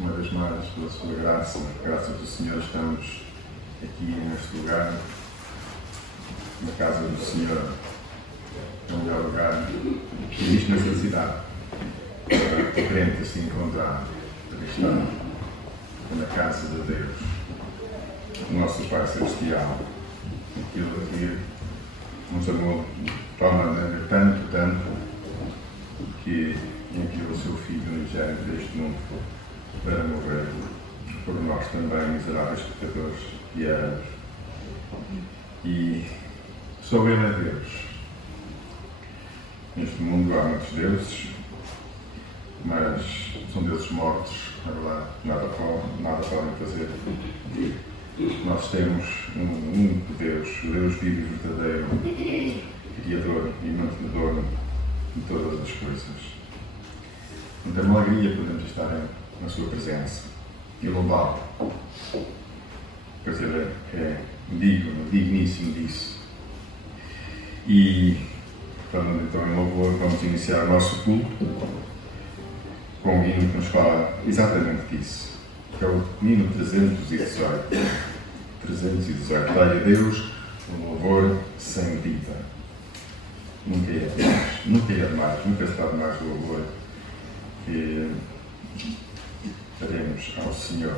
uma vez mais, pela sua graça, graças do Senhor, estamos aqui neste lugar, na casa do Senhor, no melhor lugar que existe nesta cidade, para o crente se encontrar, para estar na casa de Deus, nosso Pai Celestial, aquilo que nos amou de tal maneira, tanto, que enviou o seu Filho unigênito deste mundo para morrer por nós também, miseráveis pecadores que éramos. E só Ele é Deus. Neste mundo há muitos deuses, mas são deuses mortos, na verdade, nada podem fazer. Nós temos um único Deus, o Deus vivo e verdadeiro, Criador e mantenedor de todas as coisas. Então é uma alegria podermos estar na sua presença e louvá-lo, pois Ele é digníssimo disso. E, falando então em louvor, vamos iniciar o nosso culto com um hino que nos fala exatamente disso, que é o hino 318. 318. Dai a Deus um louvor sem medida. Nunca é demais, nunca será demais o louvor que daremos ao Senhor.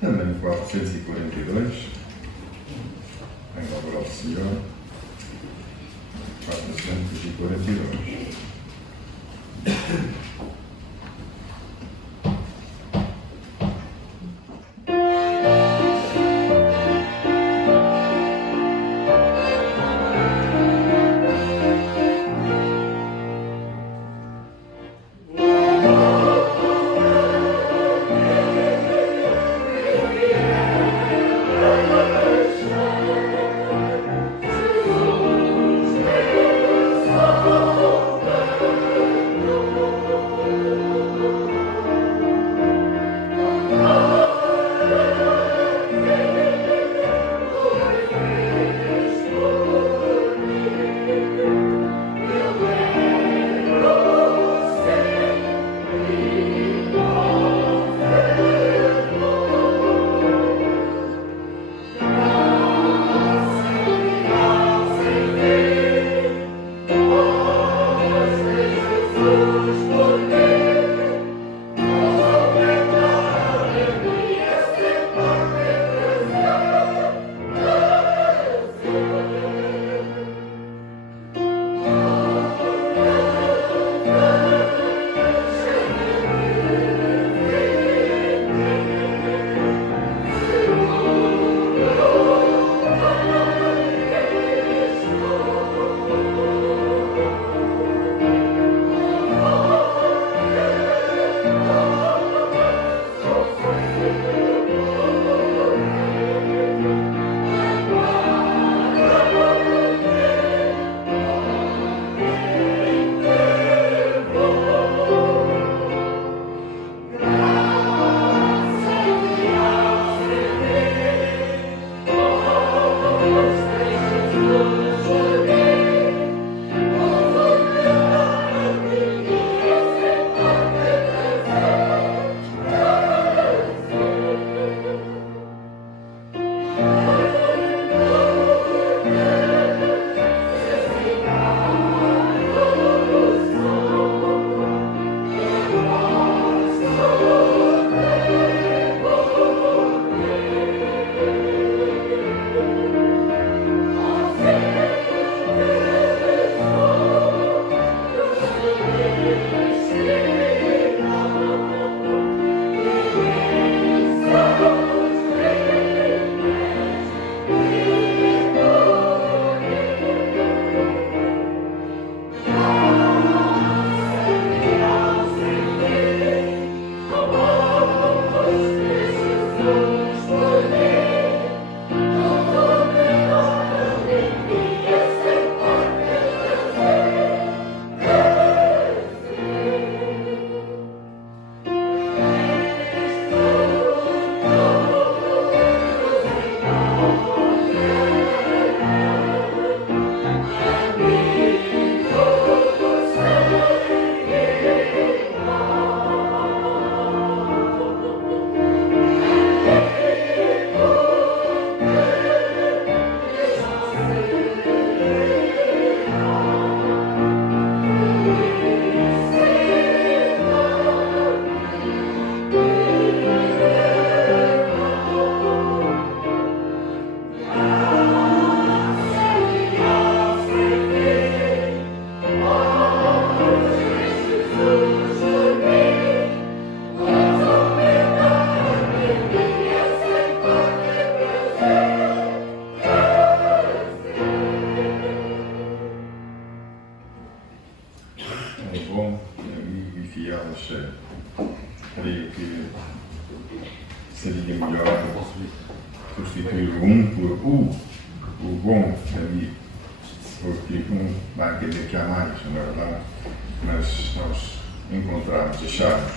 Também 442, em louvor ao Senhor, 442. Oh, é bom, amigo e fiel a cheio. Creio que seria melhor substituir o um por o bom amigo, porque um vai entender que há mais, não é verdade? Mas nós encontramos, acharmos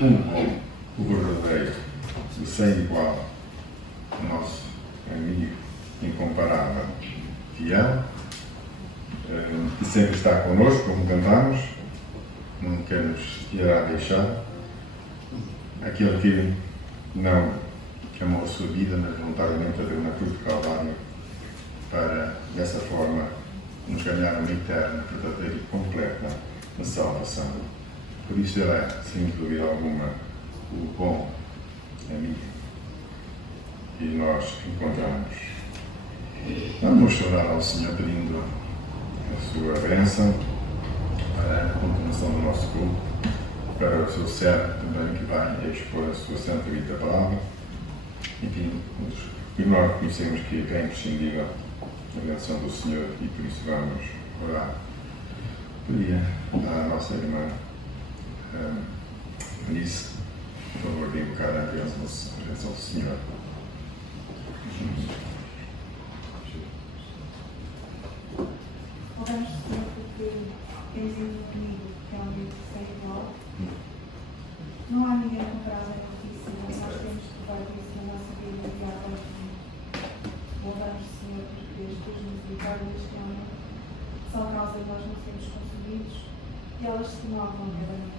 um bom, o verdadeiro, o sem igual, o nosso amigo incomparável, fiel, que sempre está connosco, como cantamos, nunca nos irá deixar. Aquele que não amou a sua vida, mas voluntariamente a deu na cruz do Calvário para, dessa forma, nos ganhar uma eterna, verdadeira e completa na salvação. Por isso ele é, sem dúvida alguma, o bom amigo. E nós encontramos. Vamos chorar ao Senhor pedindo a sua bênção para a continuação do nosso culto, para o seu servo também que vai expor a sua santa e da palavra. Enfim, e nós conhecemos que é imprescindível a benção do Senhor e por isso vamos orar. Pedia à nossa irmã Alice, por favor, de invocar a bênção do Senhor. Oramos, Senhor, porque temos ido comigo, que é um Deus sem igual. Não há ninguém comparável a ti, Senhor. Nós temos que levar isso na nossa vida e a voz de ti. Oramos, Senhor, porque as tuas misericórdias deste homem são causa de nós não sermos consumidos e elas se renovam cada manhã.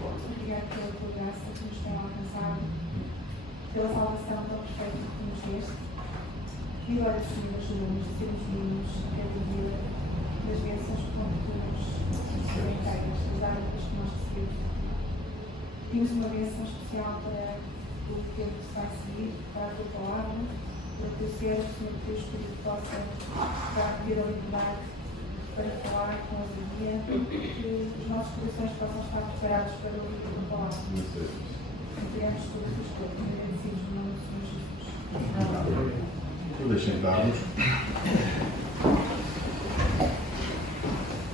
Obrigado pela tua graça que nos tem alcançado, pela salvação tão perfeita que nos deste. E agora, Senhor, ajuda-nos a sermos dignos a cada dia das bênçãos que tu nos inteiras, das árvores que nós recebemos. Temos uma bênção especial para o tempo que se vai seguir, para a tua palavra, para o teu servo, Senhor, que o teu Espírito possa ter a liberdade para falar com ousadia, que os nossos corações possam estar preparados para ouvir a tua palavra. Entregamos todas as coisas, agradecidos no nome do Senhor Jesus. Amém. Deixem darmos.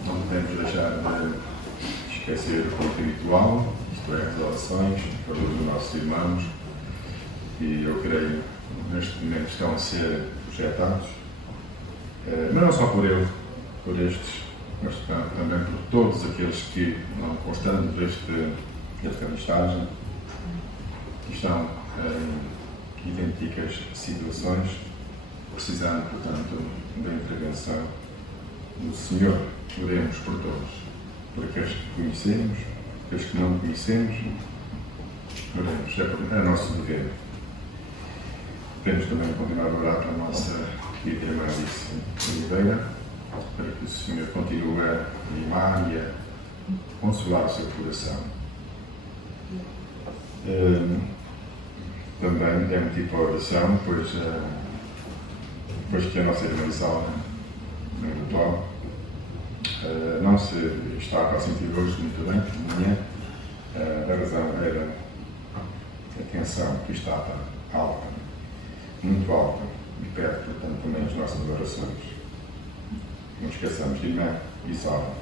Não podemos deixar de esquecer o culto ritual, isto é, as orações para os nossos irmãos, que eu creio neste momento estão a ser projetados, mas não só por eu, por estes, mas também por todos aqueles que, não constando desta listagem, estão em idênticas situações, precisando, portanto, da intervenção do Senhor. Oremos por todos, por aqueles que conhecemos, aqueles que não conhecemos, oremos, é nosso dever. Queremos também continuar a orar para a nossa querida irmã Alice Oliveira, para que o Senhor continue a animar e a consolar o seu coração. Também é motivo para a oração, pois que a nossa irmã Isaura, no ritual, não se está a sentir hoje muito bem, de manhã. A razão era a tensão que estava alta, muito alta, e pede, portanto, também as nossas orações. Não esqueçamos de irmã Isaura.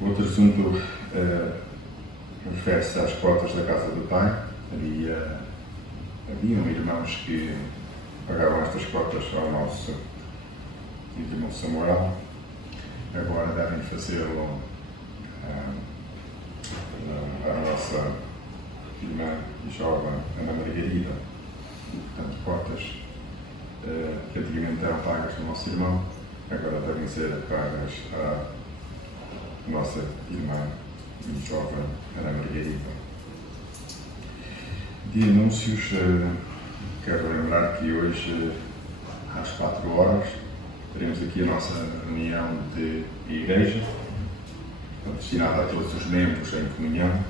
O outro assunto refere-se às portas da casa do Pai. Haviam irmãos que pagavam estas cotas ao nosso irmão Samuel, agora devem fazê-lo à nossa irmã e jovem Ana Margarida. Portanto, cotas que antigamente eram pagas ao nosso irmão, agora devem ser pagas à nossa irmã e jovem Ana Margarida. De anúncios, quero lembrar que hoje, às 4 horas, teremos aqui a nossa reunião de igreja, destinada a todos os membros em comunhão.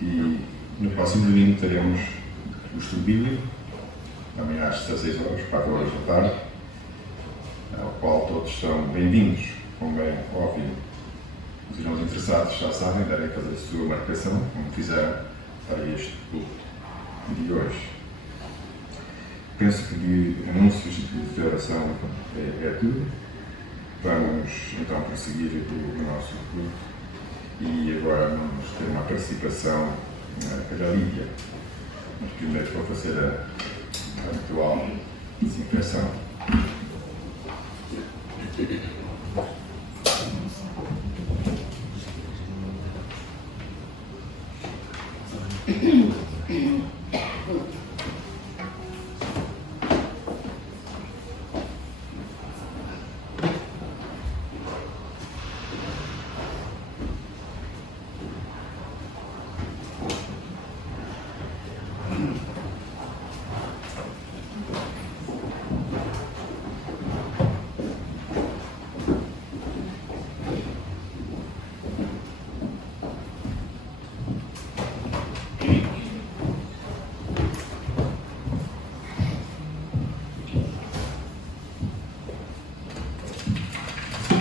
E no próximo domingo teremos o estudo bíblico, também às 16 horas, 4 horas da tarde, ao qual todos são bem-vindos, como é óbvio. Os irmãos interessados já sabem, devem fazer a sua marcação, como fizeram para este culto de hoje. Penso que de anúncios e de oração é tudo. Vamos então prosseguir o nosso culto e agora vamos ter uma participação da Lídia. Mas primeiro vou fazer a ritual de desinfecção.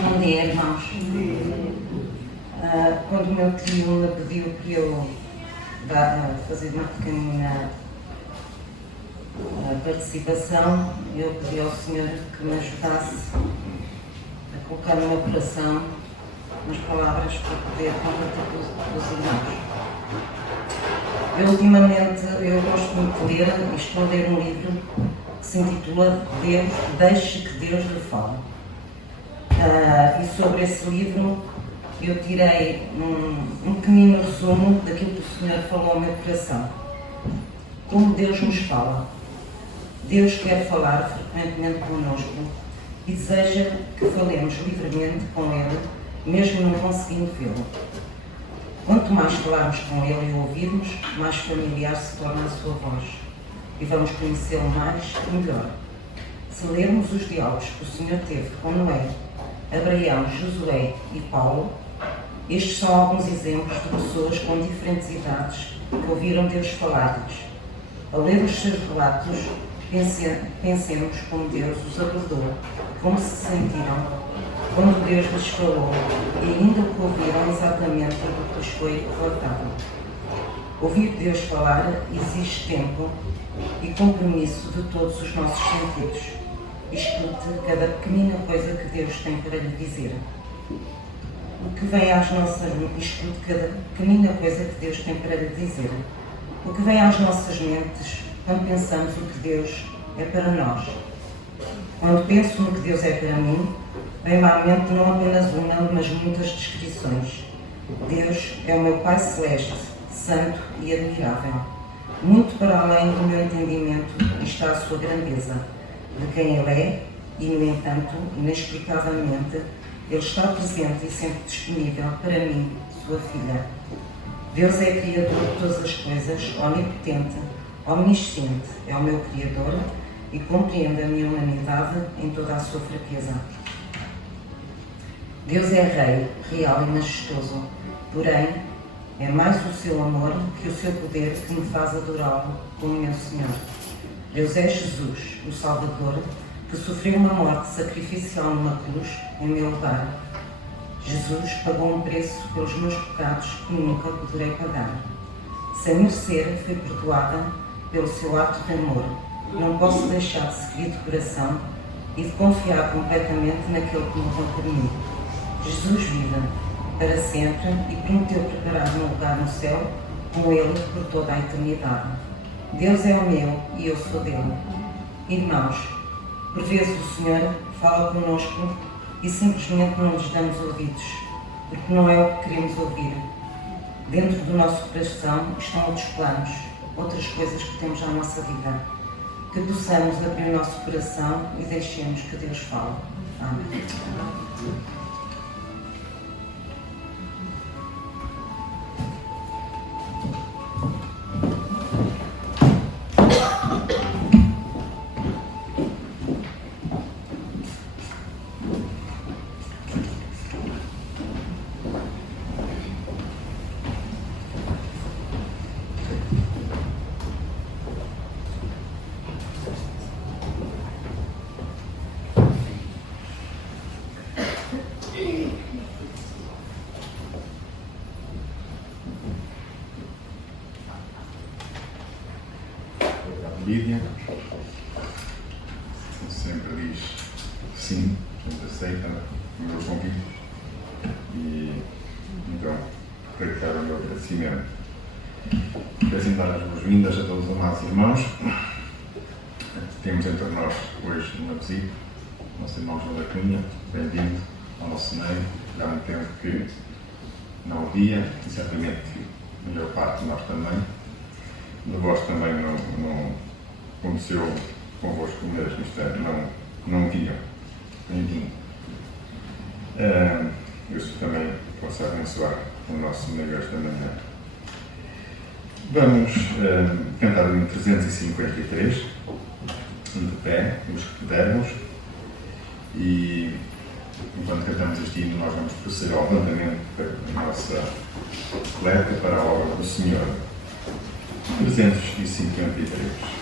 Bom dia, irmãos. Quando o meu tio me pediu que eu fazer uma pequenina participação, eu pedi ao Senhor que me ajudasse a colocar no meu coração umas palavras para poder compartilhar com os irmãos. Ultimamente eu gosto muito de ler e estou a ler um livro que se intitula Deus, Deixe que Deus lhe fale. E sobre esse livro eu tirei um pequenino resumo daquilo que o Senhor falou ao meu coração. Como Deus nos fala. Deus quer falar frequentemente connosco e deseja que falemos livremente com Ele, mesmo não conseguindo vê-lo. Quanto mais falarmos com Ele e ouvirmos, mais familiar se torna a sua voz e vamos conhecê-lo mais e melhor. Se lermos os diálogos que o Senhor teve com Noé, Abraão, Josué e Paulo, estes são alguns exemplos de pessoas com diferentes idades que ouviram Deus falar-lhes. Ao ler os seus relatos, pensemos como Deus os abordou, como se sentiram, quando Deus lhes falou e ainda o que ouviram exatamente o que lhes foi relatado. Ouvir Deus falar exige tempo e compromisso de todos os nossos sentidos. Escute cada pequenina coisa que Deus tem para lhe dizer. O que vem às nossas escute cada pequenina coisa que Deus tem para lhe dizer. O que vem às nossas mentes quando pensamos o que Deus é para nós. Quando penso no que Deus é para mim, vem-me à mente não apenas uma, mas muitas descrições. Deus é o meu Pai Celeste, santo e admirável. Muito para além do meu entendimento está a sua grandeza. De quem Ele é, e no entanto, inexplicavelmente, Ele está presente e sempre disponível para mim, sua filha. Deus é Criador de todas as coisas, onipotente, omnisciente, é o meu Criador e compreende a minha humanidade em toda a sua fraqueza. Deus é Rei, real e majestoso, porém, é mais o seu amor que o seu poder que me faz adorá-lo como meu Senhor. Deus é Jesus, o Salvador, que sofreu uma morte sacrificial numa cruz em meu lugar. Jesus pagou um preço pelos meus pecados que nunca poderei pagar. Sem merecer, fui perdoada pelo seu ato de amor. Não posso deixar de seguir de coração e de confiar completamente naquele que morreu por mim. Jesus vive para sempre e prometeu preparar um lugar no céu com Ele por toda a eternidade. Deus é o meu e eu sou dele. Irmãos, por vezes o Senhor fala connosco e simplesmente não lhes damos ouvidos, porque não é o que queremos ouvir. Dentro do nosso coração estão outros planos, outras coisas que temos na nossa vida. Que possamos abrir o nosso coração e deixemos que Deus fale. Amém. Lídia sempre diz sim, sempre aceita o meu convite e então reiterar o meu agradecimento. Quero assim dar as boas-vindas a todos os amados irmãos. Temos entre nós hoje uma visita, o nosso irmão João da Cunha, bem-vindo ao nosso meio. Já há muito tempo que não o via e certamente que a maior parte de nós também. De vós também não aconteceu convosco o mesmo mistério, não viam. Bem-vindo. Deus também possa abençoar o nosso meio esta manhã. Vamos cantar o hino 353, de pé, os que pudermos, e enquanto cantamos este hino nós vamos proceder ao levantamento da nossa coleta para a obra do Senhor. 353.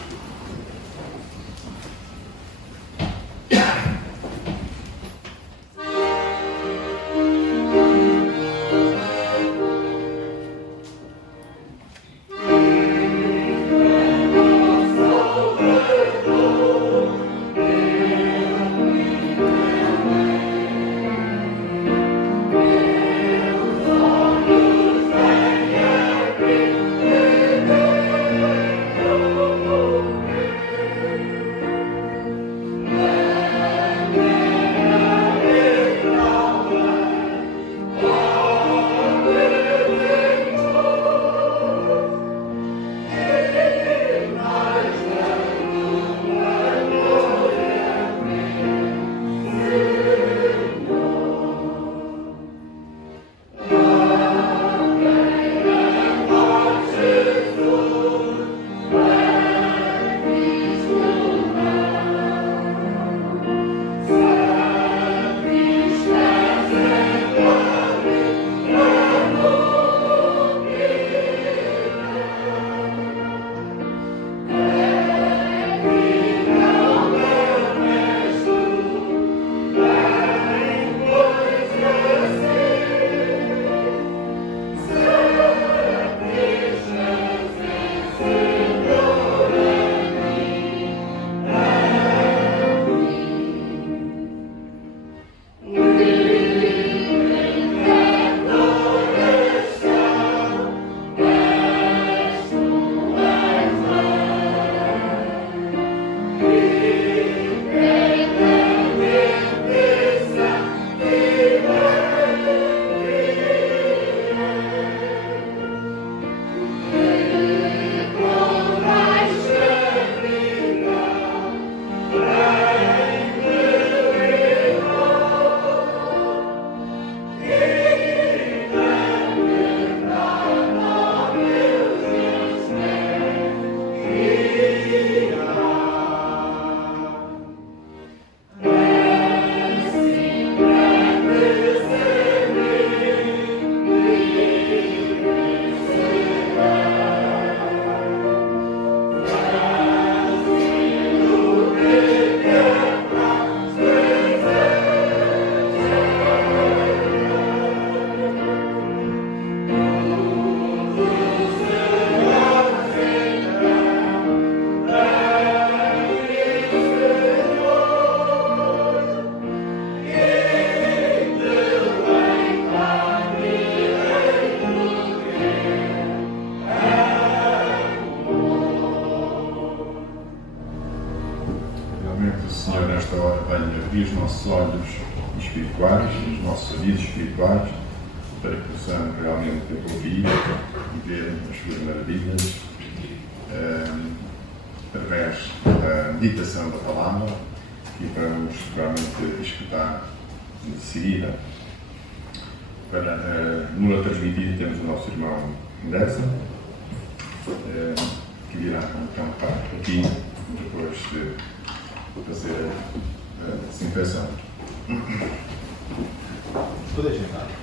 abrir os nossos olhos espirituais, os nossos ouvidos espirituais, para que possamos realmente ouvir e ver as suas maravilhas através da meditação da palavra, e vamos realmente escutar de seguida. Para nos transmitir temos o nosso irmão Ndessa, que virá cantar aqui depois de fazer a desinfecção. Tudo ajeitado.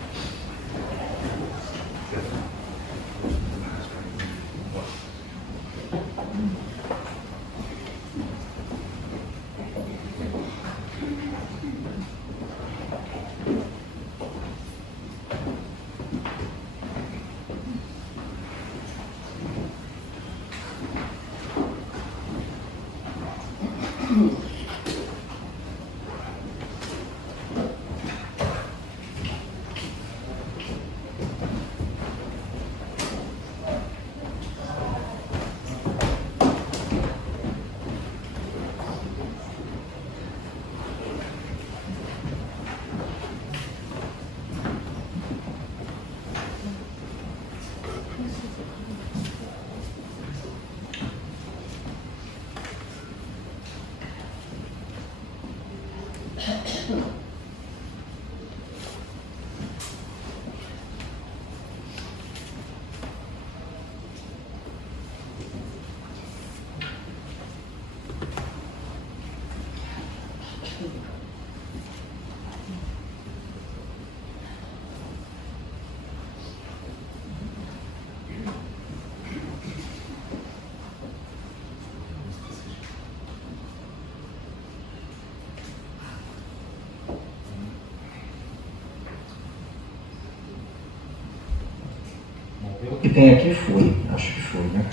O que tem aqui foi, acho que foi, né?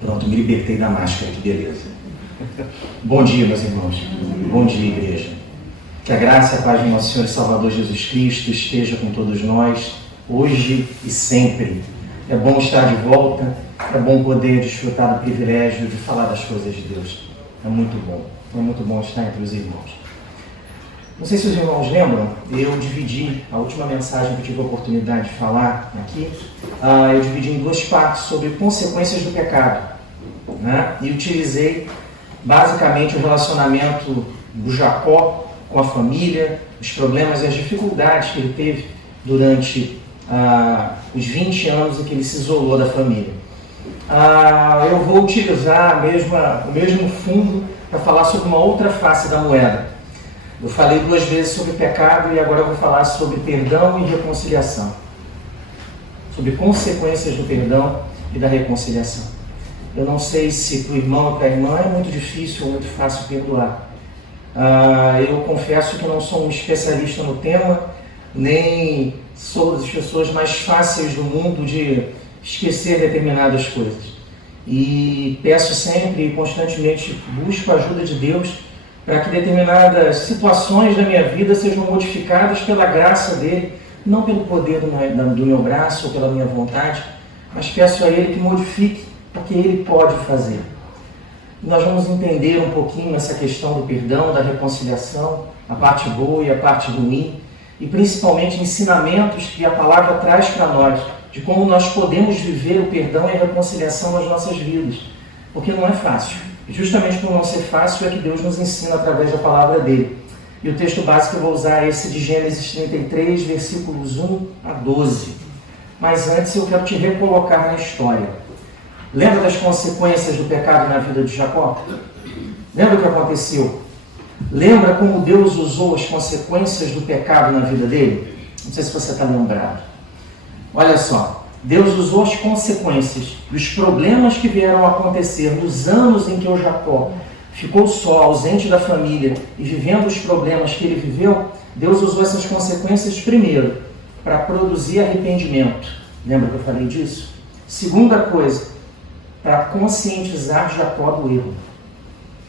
Pronto, me libertei da máscara, que beleza. Bom dia, meus irmãos. Bom dia, igreja. Que a graça e a paz de nosso Senhor e Salvador Jesus Cristo esteja com todos nós, hoje e sempre. É bom estar de volta, é bom poder desfrutar do privilégio de falar das coisas de Deus. É muito bom estar entre os irmãos. Não sei se os irmãos lembram, eu dividi a última mensagem que eu tive a oportunidade de falar aqui, eu dividi em duas partes sobre consequências do pecado, né? E utilizei basicamente o relacionamento do Jacó com a família, os problemas e as dificuldades que ele teve durante os 20 anos em que ele se isolou da família. Eu vou utilizar o mesmo fundo para falar sobre uma outra face da moeda. Eu falei 2 vezes sobre pecado e agora eu vou falar sobre perdão e reconciliação. Sobre consequências do perdão e da reconciliação. Eu não sei se para o irmão ou para a irmã é muito difícil ou muito fácil perdoar. Eu confesso que não sou um especialista no tema, nem sou das pessoas mais fáceis do mundo de esquecer determinadas coisas. E peço sempre e constantemente, busco a ajuda de Deus para que determinadas situações da minha vida sejam modificadas pela graça dele, não pelo poder do meu braço ou pela minha vontade, mas peço a ele que modifique, porque ele pode fazer. Nós vamos entender um pouquinho essa questão do perdão, da reconciliação, a parte boa e a parte ruim, e principalmente ensinamentos que a palavra traz para nós, de como nós podemos viver o perdão e a reconciliação nas nossas vidas, porque não é fácil. E justamente por não ser fácil é que Deus nos ensina através da palavra dele. E o texto básico que eu vou usar é esse de Gênesis 33, versículos 1 a 12. Mas antes eu quero te recolocar na história. Lembra das consequências do pecado na vida de Jacó? Lembra o que aconteceu? Lembra como Deus usou as consequências do pecado na vida dele? Não sei se você está lembrado. Olha só, Deus usou as consequências dos problemas que vieram a acontecer nos anos em que o Jacó ficou só, ausente da família e vivendo os problemas que ele viveu. Deus usou essas consequências primeiro para produzir arrependimento. Lembra que eu falei disso? Segunda coisa, para conscientizar Jacó do erro.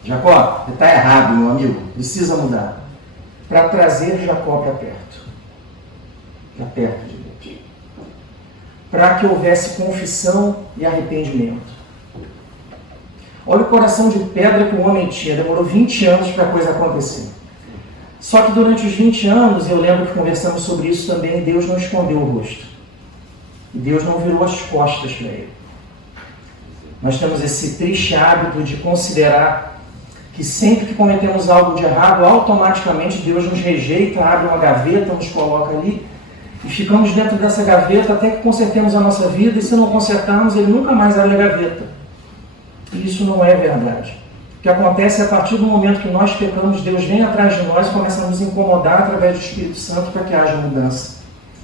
Jacó, você está errado, meu amigo, precisa mudar. Para trazer Jacó para perto de Deus. Para que houvesse confissão e arrependimento. Olha o coração de pedra que o homem tinha, demorou 20 anos para a coisa acontecer. Só que durante os 20 anos, eu lembro que conversamos sobre isso também, Deus não escondeu o rosto. E Deus não virou as costas para ele. Nós temos esse triste hábito de considerar que sempre que cometemos algo de errado, automaticamente Deus nos rejeita, abre uma gaveta, nos coloca ali, e ficamos dentro dessa gaveta até que consertemos a nossa vida, e se não consertarmos, ele nunca mais abre a gaveta. E isso não é verdade. O que acontece é a partir do momento que nós pecamos, Deus vem atrás de nós e começa a nos incomodar através do Espírito Santo para que haja mudança.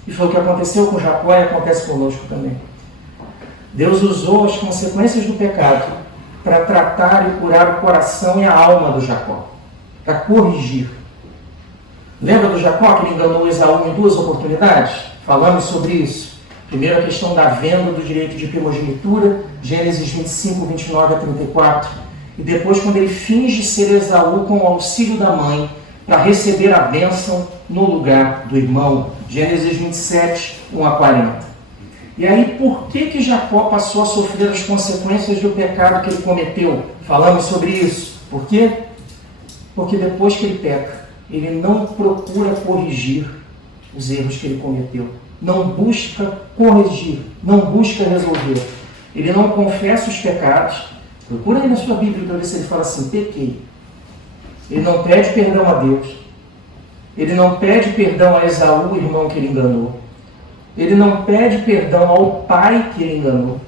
E foi o que aconteceu com Jacó e acontece conosco também. Deus usou as consequências do pecado para tratar e curar o coração e a alma do Jacó, para corrigir. Lembra do Jacó que ele enganou Esaú em 2 oportunidades? Falamos sobre isso. Primeiro, a questão da venda do direito de primogenitura, Gênesis 25, 29 a 34. E depois, quando ele finge ser Esaú com o auxílio da mãe, para receber a bênção no lugar do irmão, Gênesis 27, 1 a 40. E aí, por que Jacó passou a sofrer as consequências do pecado que ele cometeu? Falamos sobre isso. Por quê? Porque depois que ele peca, ele não procura corrigir os erros que ele cometeu. Não busca corrigir, não busca resolver. Ele não confessa os pecados. Procura aí na sua Bíblia para ver se ele fala assim, pequei. Ele não pede perdão a Deus. Ele não pede perdão a Esaú, o irmão que ele enganou. Ele não pede perdão ao pai que ele enganou.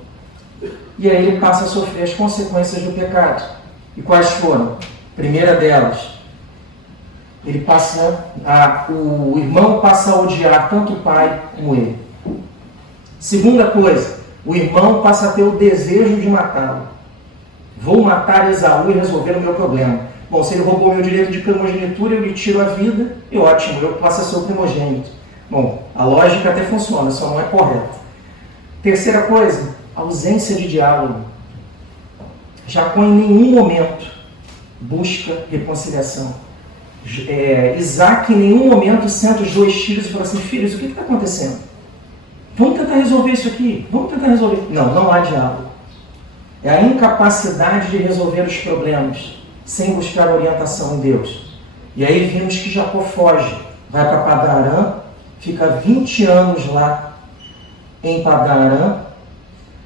E aí ele passa a sofrer as consequências do pecado. E quais foram? Primeira delas, o irmão passa a odiar tanto o pai como ele. Segunda coisa, o irmão passa a ter o desejo de matá-lo. Vou matar Esaú e resolver o meu problema. Bom, se ele roubou meu direito de primogenitura, eu lhe tiro a vida, e ótimo, eu passo a ser o primogênito. Bom, a lógica até funciona, só não é correta. Terceira coisa, ausência de diálogo. Jacó em nenhum momento busca reconciliação. Isaac em nenhum momento senta os dois filhos e fala assim: filhos, o que está acontecendo? Vamos tentar resolver isso aqui, vamos tentar resolver. Não, não há diálogo. É a incapacidade de resolver os problemas sem buscar orientação em Deus. E aí vimos que Jacó foge, vai para Padã Arã, fica 20 anos lá em Padã Arã,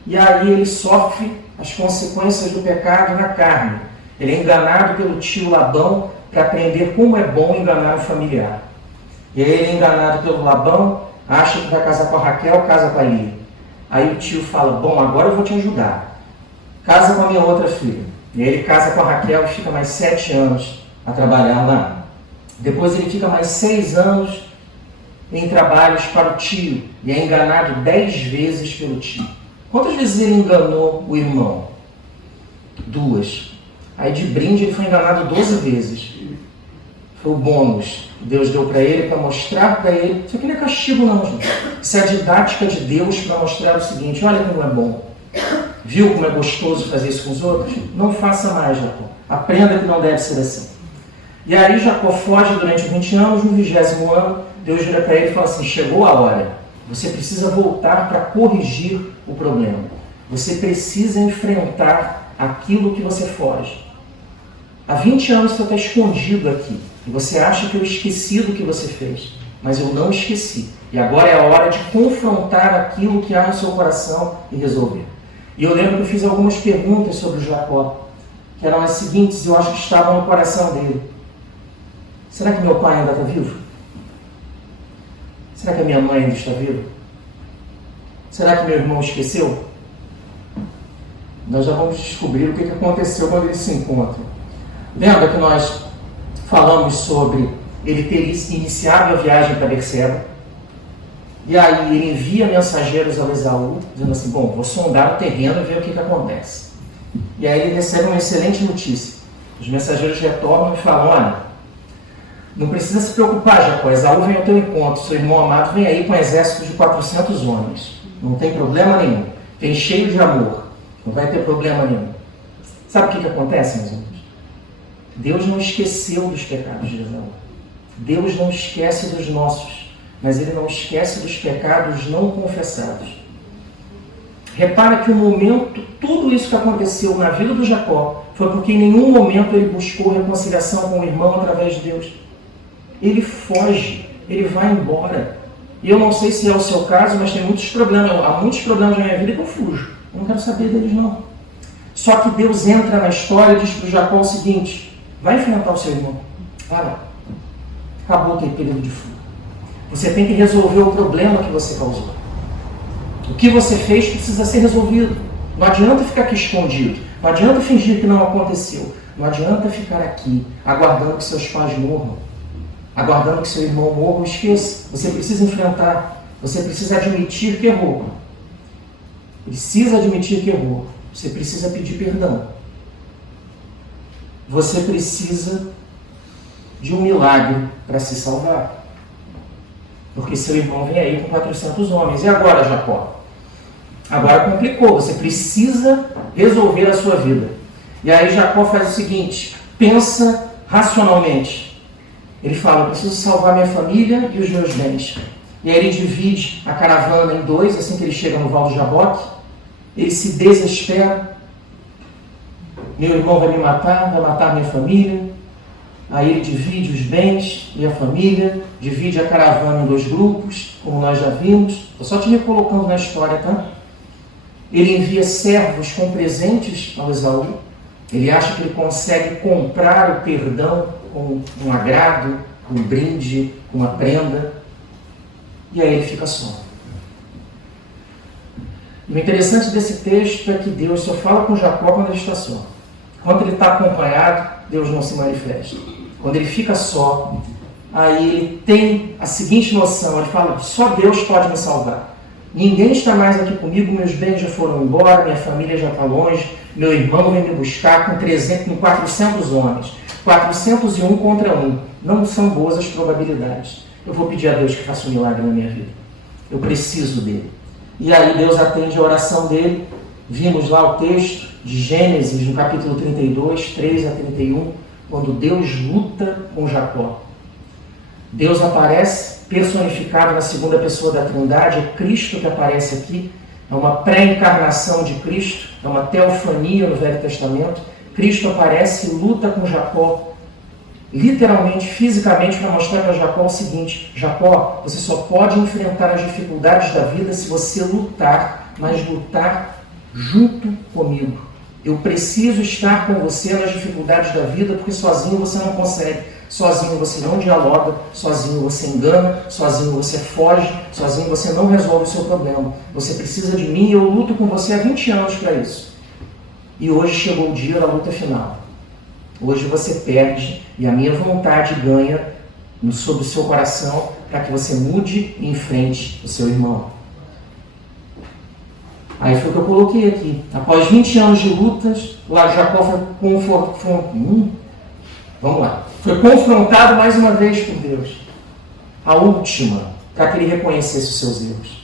e aí ele sofre as consequências do pecado na carne. Ele é enganado pelo tio Labão para aprender como é bom enganar um familiar. E aí ele é enganado pelo Labão, acha que vai casar com a Raquel, casa com a Lia. Aí o tio fala: bom, agora eu vou te ajudar. Casa com a minha outra filha. E aí ele casa com a Raquel e fica mais 7 anos a trabalhar lá. Depois ele fica mais 6 anos em trabalhos para o tio e é enganado 10 vezes pelo tio. Quantas vezes ele enganou o irmão? 2. Aí de brinde ele foi enganado 12 vezes. Foi o bônus que Deus deu para ele, para mostrar para ele. Isso aqui não é castigo não, gente. Isso é a didática de Deus para mostrar o seguinte: olha como é bom. Viu como é gostoso fazer isso com os outros? Não faça mais, Jacó. Aprenda que não deve ser assim. E aí Jacó foge durante 20 anos, no 20º ano, Deus vira para ele e fala assim: chegou a hora. Você precisa voltar para corrigir o problema. Você precisa enfrentar aquilo que você foge. Há 20 anos você está escondido aqui. E você acha que eu esqueci do que você fez. Mas eu não esqueci. E agora é a hora de confrontar aquilo que há no seu coração e resolver. E eu lembro que eu fiz algumas perguntas sobre o Jacó, que eram as seguintes, eu acho que estavam no coração dele. Será que meu pai ainda está vivo? Será que a minha mãe ainda está viva? Será que meu irmão esqueceu? Nós já vamos descobrir o que aconteceu quando eles se encontram. Lembra que nós falamos sobre ele ter iniciado a viagem para Berseba? E aí ele envia mensageiros ao Esaú, dizendo assim: bom, vou sondar o terreno e ver o que acontece. E aí ele recebe uma excelente notícia. Os mensageiros retornam e falam: olha, não precisa se preocupar, Jacó, Esaú vem ao teu encontro, seu irmão amado vem aí com um exército de 400 homens. Não tem problema nenhum. Vem cheio de amor. Não vai ter problema nenhum. Sabe o que acontece, meus irmãos? Deus não esqueceu dos pecados de Esaú. Deus não esquece dos nossos, mas Ele não esquece dos pecados não confessados. Repara que o momento, tudo isso que aconteceu na vida do Jacó, foi porque em nenhum momento ele buscou reconciliação com o irmão através de Deus. Ele foge, ele vai embora. E eu não sei se é o seu caso, mas tem muitos problemas. Há muitos problemas na minha vida que eu fujo. Eu não quero saber deles, não. Só que Deus entra na história e diz para o Jacó o seguinte: vai enfrentar o seu irmão. Vai lá. Acabou o teu período de fuga. Você tem que resolver o problema que você causou. O que você fez precisa ser resolvido. Não adianta ficar aqui escondido. Não adianta fingir que não aconteceu. Não adianta ficar aqui aguardando que seus pais morram. Aguardando que seu irmão morra. Esqueça. Você precisa enfrentar. Você precisa admitir que errou. Precisa admitir que errou. Você precisa pedir perdão. Você precisa de um milagre para se salvar. Porque seu irmão vem aí com 400 homens. E agora, Jacó? Agora complicou. Você precisa resolver a sua vida. E aí Jacó faz o seguinte: pensa racionalmente. Ele fala: eu preciso salvar minha família e os meus bens. E aí ele divide a caravana em 2, assim que ele chega no Val do Jaboque. Ele se desespera. Meu irmão vai me matar, vai matar minha família. Aí ele divide os bens e a família, divide a caravana em 2 grupos, como nós já vimos. Estou só te recolocando na história, tá? Ele envia servos com presentes ao Esaú. Ele acha que ele consegue comprar o perdão com um agrado, com um brinde, com uma prenda. E aí ele fica só. E o interessante desse texto é que Deus só fala com Jacó quando ele está só. Quando ele está acompanhado, Deus não se manifesta. Quando ele fica só, aí ele tem a seguinte noção: ele fala: só Deus pode me salvar. Ninguém está mais aqui comigo, meus bens já foram embora, minha família já está longe, meu irmão vem me buscar com 400 homens. 401 contra 1. Não são boas as probabilidades. Eu vou pedir a Deus que faça um milagre na minha vida. Eu preciso dele. E aí Deus atende a oração dele. Vimos lá o texto de Gênesis, no capítulo 32, 3 a 31, quando Deus luta com Jacó. Deus aparece personificado na segunda pessoa da Trindade, é Cristo que aparece aqui, é uma pré-encarnação de Cristo, é uma teofania no Velho Testamento. Cristo aparece e luta com Jacó, literalmente, fisicamente, para mostrar para Jacó o seguinte: Jacó, você só pode enfrentar as dificuldades da vida se você lutar, mas lutar junto comigo. Eu preciso estar com você nas dificuldades da vida, porque sozinho você não consegue. Sozinho você não dialoga, sozinho você engana, sozinho você foge, sozinho você não resolve o seu problema. Você precisa de mim e eu luto com você há 20 anos para isso. E hoje chegou o dia da luta final. Hoje você perde e a minha vontade ganha sobre o seu coração para que você mude e enfrente o seu irmão. Aí foi o que eu coloquei aqui. Após 20 anos de lutas, lá Jacó foi confrontado mais uma vez por Deus. A última, para que ele reconhecesse os seus erros.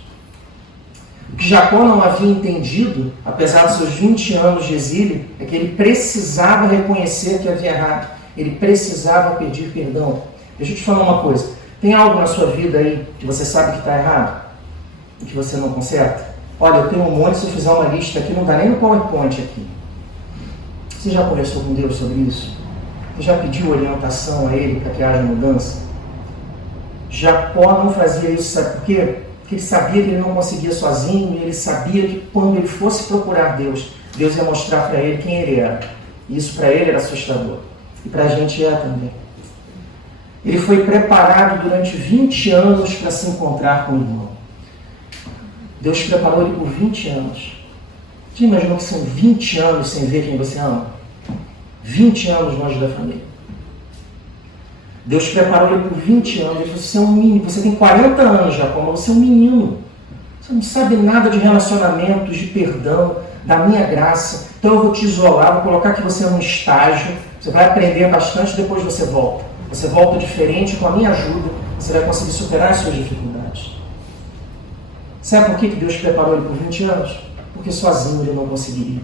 O que Jacó não havia entendido, apesar dos seus 20 anos de exílio, é que ele precisava reconhecer que havia errado. Ele precisava pedir perdão. Deixa eu te falar uma coisa. Tem algo na sua vida aí que você sabe que está errado? E que você não conserta? Olha, eu tenho um monte, se eu fizer uma lista aqui, não dá nem no PowerPoint aqui. Você já conversou com Deus sobre isso? Você já pediu orientação a Ele para que haja mudança? Jacó não fazia isso, sabe por quê? Porque ele sabia que ele não conseguia sozinho, e ele sabia que quando ele fosse procurar Deus, Deus ia mostrar para ele quem ele era. E isso para ele era assustador. E para a gente é também. Ele foi preparado durante 20 anos para se encontrar com o irmão. Deus preparou ele por 20 anos. Você imaginou que são 20 anos sem ver quem você ama? 20 anos longe da família. Deus preparou ele por 20 anos. Ele falou: você é um menino, você tem 40 anos, Jacó, mas você é um menino. Você não sabe nada de relacionamentos, de perdão, da minha graça. Então eu vou te isolar, vou colocar que você é num estágio. Você vai aprender bastante, depois você volta. Você volta diferente, com a minha ajuda, você vai conseguir superar as suas dificuldades. Sabe por que Deus preparou ele por 20 anos? Porque sozinho ele não conseguiria.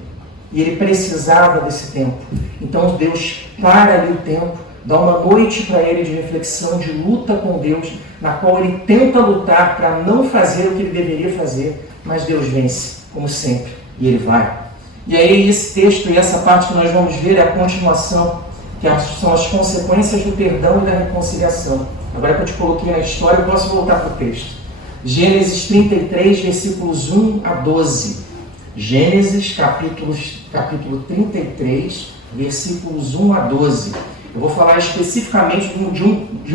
E ele precisava desse tempo. Então Deus para ali o tempo, dá uma noite para ele de reflexão, de luta com Deus, na qual ele tenta lutar para não fazer o que ele deveria fazer, mas Deus vence, como sempre, e ele vai. E aí esse texto e essa parte que nós vamos ver é a continuação, que são as consequências do perdão e da reconciliação. Agora que eu te coloquei na história, eu posso voltar para o texto. Gênesis 33, versículos 1 a 12. Gênesis, capítulo 33, versículos 1 a 12. Eu vou falar especificamente de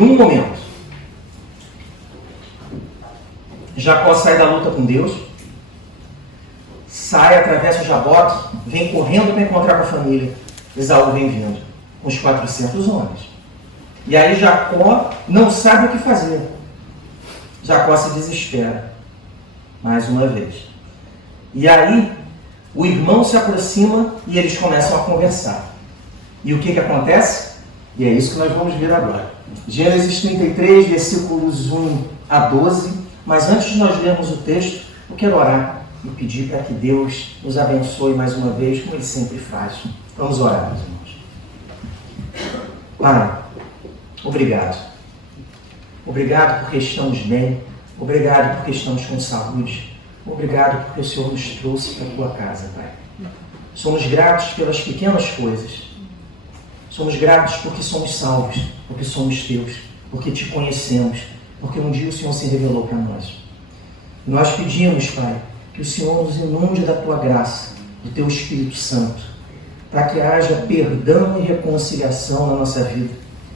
um momento. Jacó sai da luta com Deus, sai, atravessa o Jaboque, vem correndo para encontrar com a família. Esaú vem vindo, com os 400 homens. E aí Jacó não sabe o que fazer. Jacó se desespera, mais uma vez. E aí, o irmão se aproxima e eles começam a conversar. E o que acontece? E é isso que nós vamos ver agora. Gênesis 33, versículos 1 a 12. Mas antes de nós lermos o texto, eu quero orar e pedir para que Deus nos abençoe mais uma vez, como Ele sempre faz. Vamos orar, meus irmãos. Pai, obrigado. Obrigado porque estamos bem. Obrigado porque estamos com saúde. Obrigado porque o Senhor nos trouxe para a tua casa, Pai. Somos gratos pelas pequenas coisas. Somos gratos porque somos salvos, porque somos teus, porque te conhecemos, porque um dia o Senhor se revelou para nós. E nós pedimos, Pai, que o Senhor nos inunde da tua graça, do teu Espírito Santo, para que haja perdão e reconciliação na nossa vida.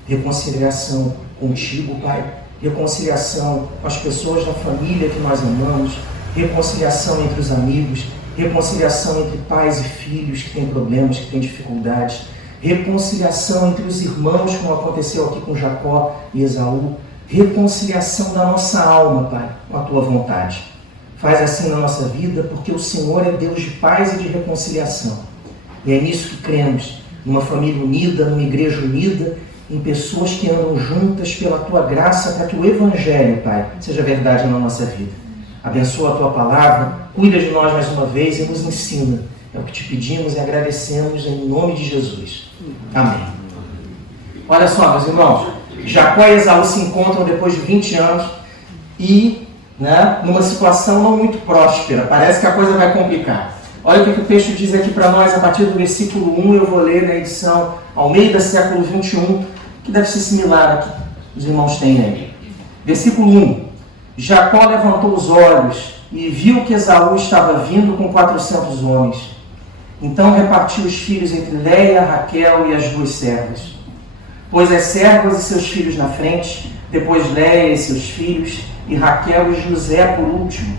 Reconciliação contigo, Pai. Reconciliação com as pessoas da família que nós amamos. Reconciliação entre os amigos. Reconciliação entre pais e filhos que têm problemas, que têm dificuldades. Reconciliação entre os irmãos, como aconteceu aqui com Jacó e Esaú. Reconciliação da nossa alma, Pai, com a tua vontade. Faz assim na nossa vida, porque o Senhor é Deus de paz e de reconciliação. E é nisso que cremos, numa família unida, numa igreja unida, em pessoas que andam juntas pela Tua graça, para que o Evangelho, Pai, seja verdade na nossa vida. Abençoa a Tua palavra, cuida de nós mais uma vez e nos ensina. É o que te pedimos e agradecemos em nome de Jesus. Amém. Olha só, meus irmãos, Jacó e Esaú se encontram depois de 20 anos e, numa situação não muito próspera. Parece que a coisa vai complicar. Olha o que o texto diz aqui para nós a partir do versículo 1. Eu vou ler na edição Almeida, século 21, que deve ser similar aqui. Os irmãos têm aí. Versículo 1. Jacó levantou os olhos e viu que Esaú estava vindo com 400 homens. Então repartiu os filhos entre Léia, Raquel e as 2 servas. Pôs as servas e seus filhos na frente, depois Léia e seus filhos, e Raquel e José por último.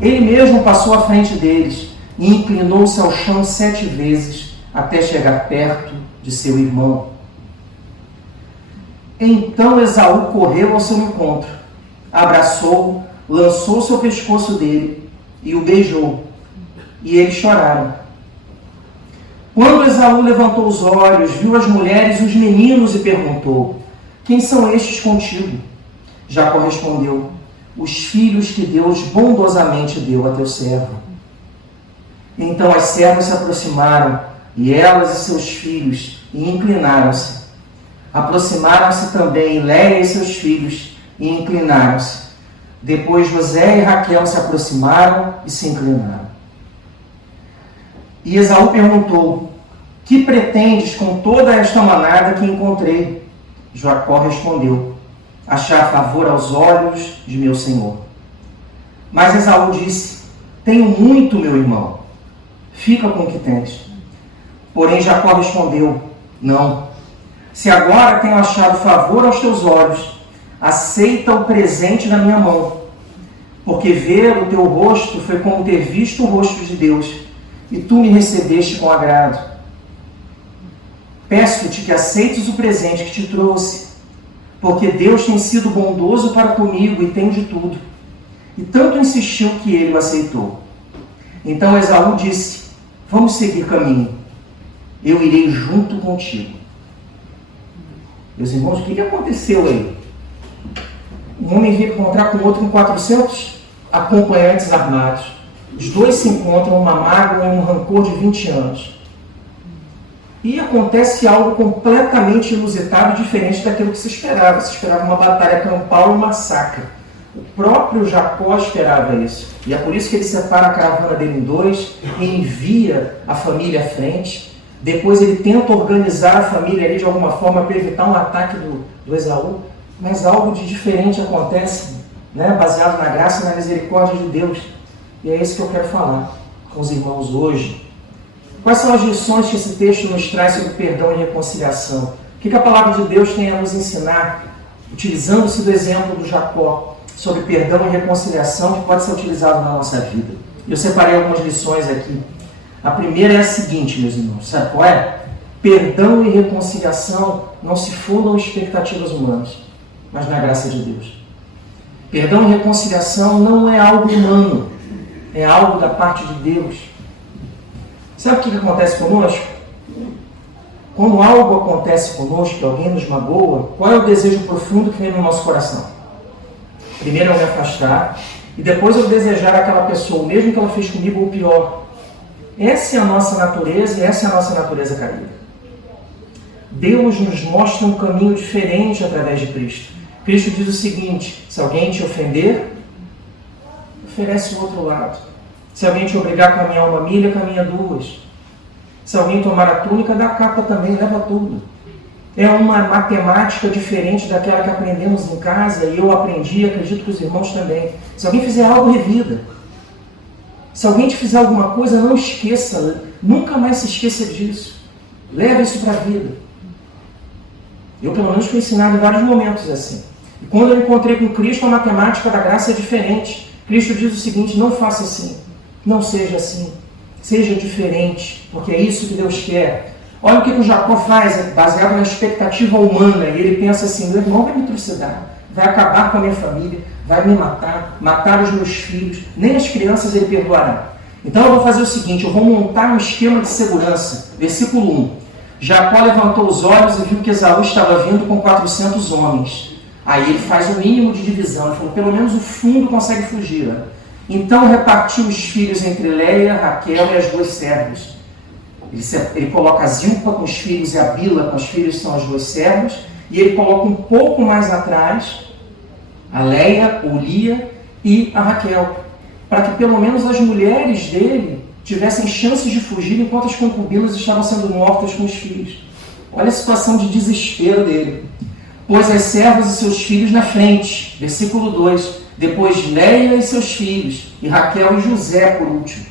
Ele mesmo passou à frente deles e inclinou-se ao chão 7 vezes, até chegar perto de seu irmão. Então Esaú correu ao seu encontro, abraçou-o, lançou-se ao pescoço dele e o beijou. E eles choraram. Quando Esaú levantou os olhos, viu as mulheres e os meninos e perguntou: quem são estes contigo? Jacó respondeu: os filhos que Deus bondosamente deu a teu servo. Então as servas se aproximaram, e elas e seus filhos, e inclinaram-se. Aproximaram-se também Léia e seus filhos, e inclinaram-se. Depois José e Raquel se aproximaram e se inclinaram. E Esaú perguntou: que pretendes com toda esta manada que encontrei? Jacó respondeu: achar favor aos olhos de meu senhor. Mas Esaú disse: tenho muito, meu irmão, fica com o que tens. Porém Jacó respondeu: não, se agora tenho achado favor aos teus olhos, aceita o presente na minha mão, porque ver o teu rosto foi como ter visto o rosto de Deus, e tu me recebeste com agrado. Peço-te que aceites o presente que te trouxe, porque Deus tem sido bondoso para comigo e tem de tudo. E tanto insistiu que ele o aceitou. Então Esaú disse: vamos seguir caminho, eu irei junto contigo. Meus irmãos, o que aconteceu aí? Um homem veio encontrar com o outro com 400 acompanhantes armados. Os dois se encontram uma mágoa e um rancor de 20 anos. E acontece algo completamente inusitado e diferente daquilo que se esperava. Se esperava uma batalha campal e um massacre. O próprio Jacó esperava isso. E é por isso que ele separa a caravana dele em 2 e envia a família à frente. Depois ele tenta organizar a família ali de alguma forma para evitar um ataque do Esaú. Mas algo de diferente acontece, baseado na graça e na misericórdia de Deus. E é isso que eu quero falar com os irmãos hoje. Quais são as lições que esse texto nos traz sobre perdão e reconciliação? O que a palavra de Deus tem a nos ensinar, utilizando-se do exemplo do Jacó, sobre perdão e reconciliação, que pode ser utilizado na nossa vida? Eu separei algumas lições aqui. A primeira é a seguinte, meus irmãos, sabe qual é? Perdão e reconciliação não se fundam em expectativas humanas, mas na graça de Deus. Perdão e reconciliação não é algo humano, é algo da parte de Deus. Sabe o que acontece conosco? Quando algo acontece conosco, que alguém nos magoa, qual é o desejo profundo que vem no nosso coração? Primeiro eu me afastar, e depois eu desejar aquela pessoa, mesmo que ela fez comigo ou pior. Essa é a nossa natureza, e essa é a nossa natureza caída. Deus nos mostra um caminho diferente através de Cristo. Cristo diz o seguinte: se alguém te ofender, oferece o outro lado. Se alguém te obrigar a caminhar 1 milha, caminha 2. Se alguém tomar a túnica, dá a capa também, leva tudo. É uma matemática diferente daquela que aprendemos em casa, e eu aprendi, acredito que os irmãos também. Se alguém fizer algo, revida. Se alguém te fizer alguma coisa, não esqueça, nunca mais se esqueça disso. Leva isso para a vida. Eu, pelo menos, fui ensinado em vários momentos assim. E quando eu encontrei com Cristo, a matemática da graça é diferente. Cristo diz o seguinte: não faça assim, não seja assim, seja diferente, porque é isso que Deus quer. Olha o que o Jacó faz, baseado na expectativa humana, e ele pensa assim: meu irmão vai me trucidar, vai acabar com a minha família, vai me matar, matar os meus filhos, nem as crianças ele perdoará. Então eu vou fazer o seguinte, eu vou montar um esquema de segurança. Versículo 1. Jacó levantou os olhos e viu que Esaú estava vindo com 400 homens. Aí ele faz o mínimo de divisão. Ele falou, pelo menos o fundo consegue fugir. Né? Então repartiu os filhos entre Leia, Raquel e as 2 servas. Ele coloca a Zilpa com os filhos e a Bila com os filhos, são as 2 servas. E ele coloca um pouco mais atrás a Leia, ou Lia e a Raquel. Para que pelo menos as mulheres dele tivessem chances de fugir enquanto as concubinas estavam sendo mortas com os filhos. Olha a situação de desespero dele. Pôs as servas e seus filhos na frente. Versículo 2. Depois Leia e seus filhos, e Raquel e José por último.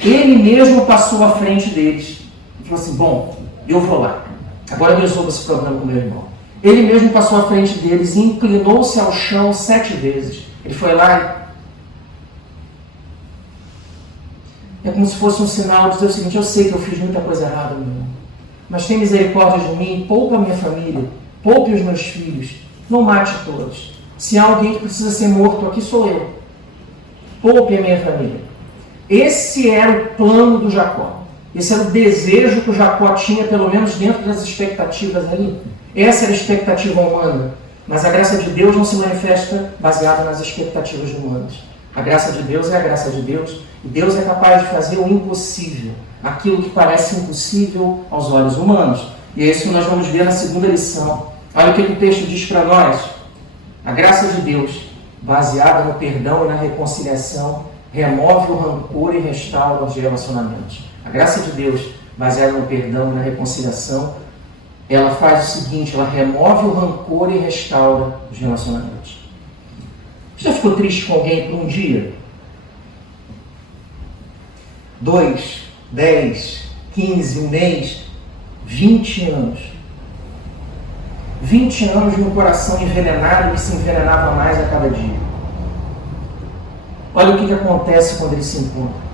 Ele mesmo passou à frente deles. E falou assim, bom, eu vou lá. Agora eu resolvo esse problema com meu irmão. Ele mesmo passou à frente deles e inclinou-se ao chão 7 vezes. Ele foi lá e... É como se fosse um sinal de dizer o seguinte, eu sei que eu fiz muita coisa errada, meu irmão, mas tem misericórdia de mim, poupa a minha família, poupe os meus filhos, não mate todos. Se há alguém que precisa ser morto aqui, sou eu. Poupe a minha família. Esse era o plano do Jacó. Esse era o desejo que o Jacó tinha, pelo menos dentro das expectativas ali. Essa era a expectativa humana. Mas a graça de Deus não se manifesta baseada nas expectativas humanas. A graça de Deus é a graça de Deus. E Deus é capaz de fazer o impossível. Aquilo que parece impossível aos olhos humanos. E é isso que nós vamos ver na segunda lição. Olha o que o texto diz para nós. A graça de Deus, baseada no perdão e na reconciliação, remove o rancor e restaura os relacionamentos. A graça de Deus, baseada no perdão e na reconciliação, ela faz o seguinte, ela remove o rancor e restaura os relacionamentos. Você já ficou triste com alguém por um dia? 2, 10, 15, um mês, 20 anos. 20 anos de um coração envenenado que se envenenava mais a cada dia. Olha o que acontece quando eles se encontram.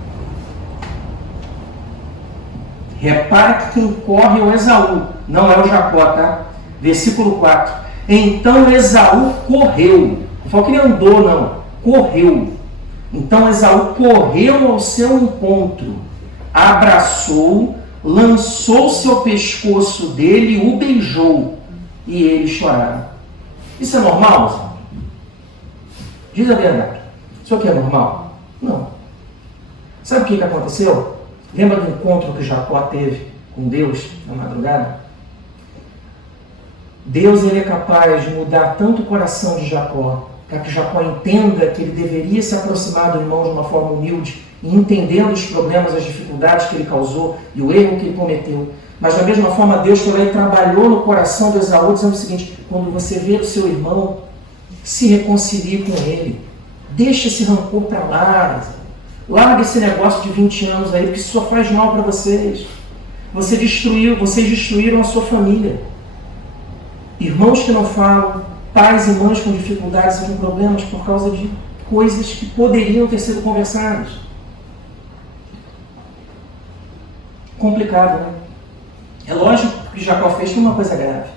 Repara que quem corre é o Esaú, não é o Jacó, tá? Versículo 4. Então Esaú correu. Não fala que ele andou, não. Correu. Então Esaú correu ao seu encontro, abraçou, lançou-se ao pescoço dele e o beijou. E eles choraram. Isso é normal, Zé? Diz a verdade. Isso aqui é normal? Não. Sabe o que aconteceu? Lembra do encontro que Jacó teve com Deus na madrugada? Deus ele é capaz de mudar tanto o coração de Jacó, para que Jacó entenda que ele deveria se aproximar do irmão de uma forma humilde, e entendendo os problemas, as dificuldades que ele causou e o erro que ele cometeu. Mas da mesma forma, Deus também trabalhou no coração de Esaú, dizendo o seguinte, quando você ver o seu irmão, se reconcilie com ele. Deixa esse rancor para lá. Larga esse negócio de 20 anos aí, porque isso só faz mal para vocês. Vocês destruíram a sua família. Irmãos que não falam, pais e mães com dificuldades e com problemas por causa de coisas que poderiam ter sido conversadas. Complicado, né? É lógico que Jacó fez uma coisa grave,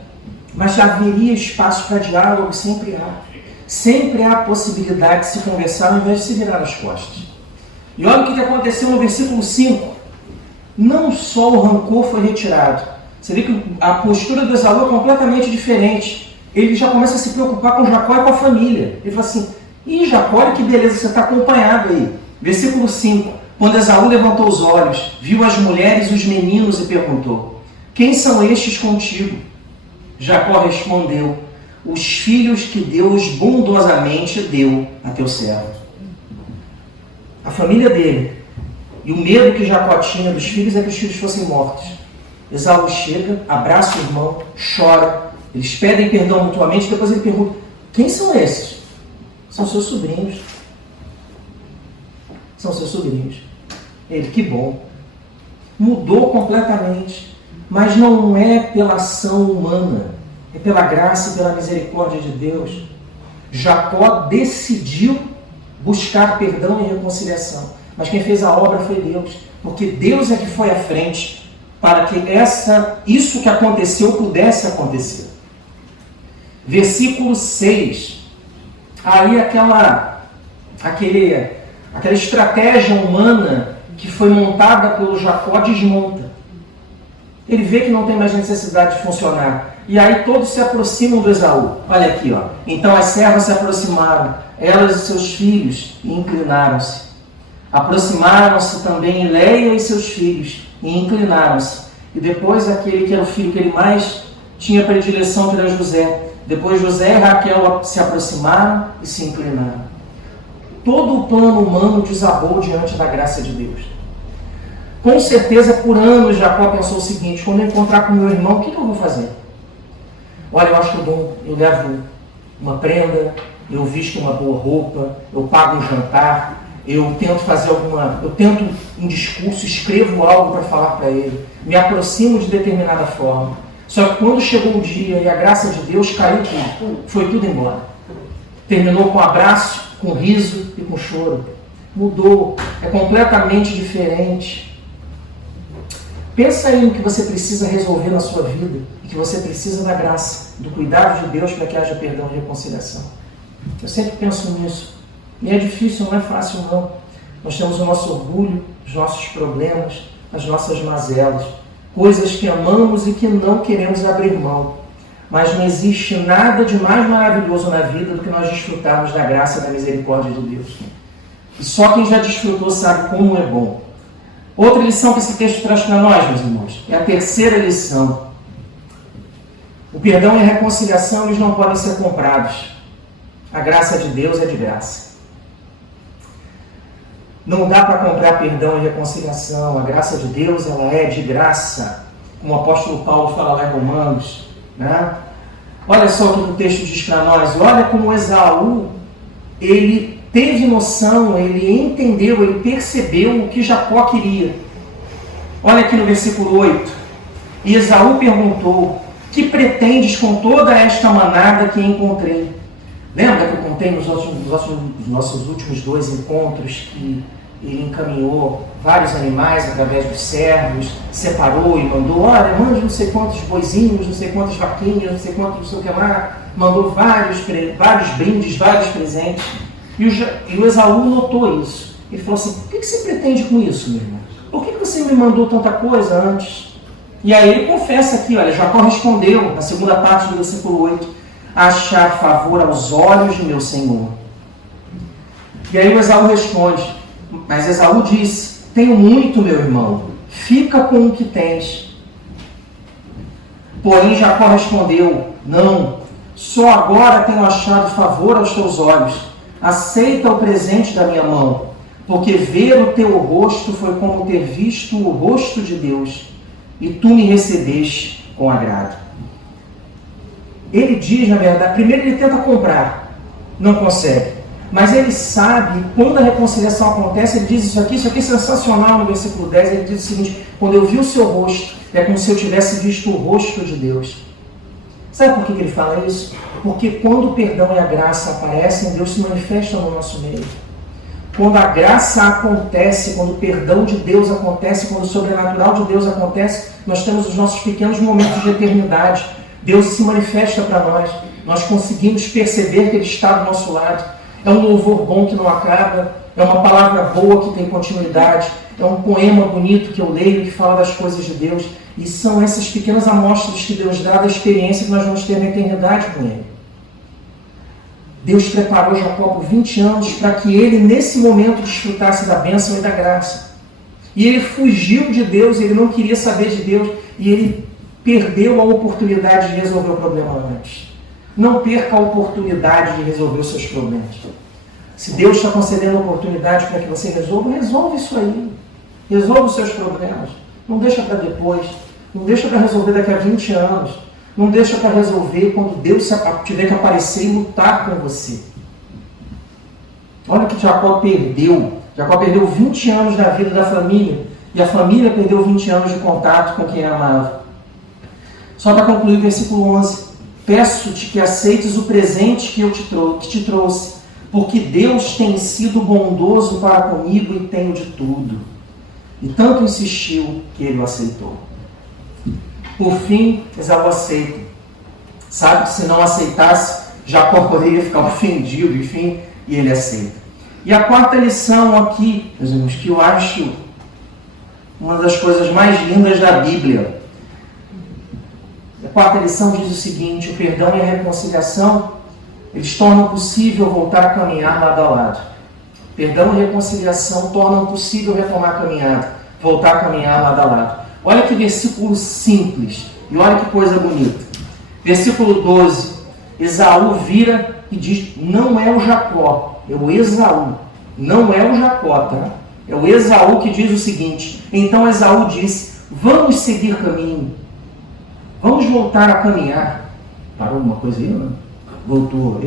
mas já haveria espaço para diálogo, sempre há. Sempre há a possibilidade de se conversar ao invés de se virar as costas. E olha o que aconteceu no versículo 5. Não só o rancor foi retirado. Você vê que a postura do Esaú é completamente diferente. Ele já começa a se preocupar com Jacó e com a família. Ele fala assim, Jacó, olha que beleza, você está acompanhado aí. Versículo 5. Quando Esaú levantou os olhos, viu as mulheres e os meninos e perguntou, quem são estes contigo? Jacó respondeu, os filhos que Deus bondosamente deu a teu servo. A família dele e o medo que Jacó tinha dos filhos é que os filhos fossem mortos. Esaú chega, abraça o irmão, chora, eles pedem perdão mutuamente, depois ele pergunta, quem são esses? São seus sobrinhos. São seus sobrinhos. Ele, que bom. Mudou completamente. Mas não é pela ação humana, é pela graça e pela misericórdia de Deus. Jacó decidiu buscar perdão e reconciliação. Mas quem fez a obra foi Deus. Porque Deus é que foi à frente para que isso que aconteceu pudesse acontecer. Versículo 6. aí aquela estratégia humana que foi montada pelo Jacó desmonta. Ele vê que não tem mais necessidade de funcionar. E aí todos se aproximam do Esaú. Olha aqui, ó. Então as servas se aproximaram, elas e seus filhos, e inclinaram-se. Aproximaram-se também Leia e seus filhos, e inclinaram-se. E depois aquele que era o filho que ele mais tinha predileção, que era José. Depois José e Raquel se aproximaram e se inclinaram. Todo o plano humano desabou diante da graça de Deus. Com certeza, por anos, Jacó pensou o seguinte: quando eu encontrar com meu irmão, o que eu vou fazer? Olha, eu acho bom, eu levo uma prenda, eu visto uma boa roupa, eu pago um jantar, eu tento um discurso, escrevo algo para falar para ele, me aproximo de determinada forma. Só que quando chegou o dia e a graça de Deus caiu tudo, foi tudo embora. Terminou com abraço, com riso e com choro. Mudou, é completamente diferente. Pensa aí no que você precisa resolver na sua vida e que você precisa da graça, do cuidado de Deus para que haja perdão e reconciliação. Eu sempre penso nisso. E é difícil, não é fácil não. Nós temos o nosso orgulho, os nossos problemas, as nossas mazelas, coisas que amamos e que não queremos abrir mão. Mas não existe nada de mais maravilhoso na vida do que nós desfrutarmos da graça e da misericórdia de Deus. E só quem já desfrutou sabe como é bom. Outra lição que esse texto traz para nós, meus irmãos, é a terceira lição. O perdão e a reconciliação, eles não podem ser comprados. A graça de Deus é de graça. Não dá para comprar perdão e reconciliação. A graça de Deus, ela é de graça. Como o apóstolo Paulo fala lá em Romanos, né? Olha só o que o texto diz para nós. Olha como Esaú, ele teve noção, ele entendeu, ele percebeu o que Jacó queria. Olha aqui no versículo 8. E Esaú perguntou: que pretendes com toda esta manada que encontrei? Lembra que eu contei nos nossos últimos 2 encontros que ele encaminhou vários animais através dos servos, separou e mandou: olha, mande não sei quantos boizinhos, não sei quantas vaquinhas, não sei quantos, não sei o que lá. Mandou vários brindes, vários presentes. E o Esaú notou isso. Ele falou assim: o que você pretende com isso, meu irmão? Por que você me mandou tanta coisa antes? E aí ele confessa aqui, olha, Jacó respondeu, na segunda parte do versículo 8, achar favor aos olhos de meu senhor. E aí o Esaú responde, mas Esaú disse: tenho muito, meu irmão, fica com o que tens. Porém Jacó respondeu: não, só agora tenho achado favor aos teus olhos. Aceita o presente da minha mão, porque ver o teu rosto foi como ter visto o rosto de Deus, e tu me recebeste com agrado. Ele diz, na verdade, primeiro ele tenta comprar, não consegue, mas ele sabe, quando a reconciliação acontece, ele diz isso aqui é sensacional no versículo 10, ele diz o seguinte: quando eu vi o seu rosto, é como se eu tivesse visto o rosto de Deus. Sabe por que ele fala isso? Porque quando o perdão e a graça aparecem, Deus se manifesta no nosso meio. Quando a graça acontece, quando o perdão de Deus acontece, quando o sobrenatural de Deus acontece, nós temos os nossos pequenos momentos de eternidade. Deus se manifesta para nós. Nós conseguimos perceber que Ele está do nosso lado. É um louvor bom que não acaba, é uma palavra boa que tem continuidade, é um poema bonito que eu leio que fala das coisas de Deus. E são essas pequenas amostras que Deus dá da experiência que nós vamos ter na eternidade com Ele. Deus preparou Jacó por 20 anos para que ele, nesse momento, desfrutasse da bênção e da graça. E ele fugiu de Deus, ele não queria saber de Deus, e ele perdeu a oportunidade de resolver o problema antes. Não perca a oportunidade de resolver os seus problemas. Se Deus está concedendo a oportunidade para que você resolve isso aí. Resolva os seus problemas. Não deixa para depois. Não deixa para resolver daqui a 20 anos. Não deixa para resolver quando Deus tiver que aparecer e lutar com você. Olha o que Jacó perdeu. Jacó perdeu 20 anos da vida da família. E a família perdeu 20 anos de contato com quem amava. Só para concluir o versículo 11. Peço-te que aceites o presente que te trouxe, porque Deus tem sido bondoso para comigo e tenho de tudo. E tanto insistiu que ele o aceitou. Por fim, Esaú aceita. Sabe que se não aceitasse, Jacó poderia ficar ofendido, enfim, e ele aceita. E a quarta lição aqui, meus irmãos, que eu acho uma das coisas mais lindas da Bíblia. A quarta lição diz o seguinte: o perdão e a reconciliação, eles tornam possível voltar a caminhar lado a lado. Perdão e reconciliação tornam possível retomar a caminhada, voltar a caminhar lado a lado. Olha que versículo simples, e olha que coisa bonita. Versículo 12, Esaú vira e diz, não é o Jacó, é o Esaú. Não é o Jacó, tá? É o Esaú que diz o seguinte: então Esaú disse, vamos seguir caminho, vamos voltar a caminhar. Parou alguma coisa aí, não? Voltou.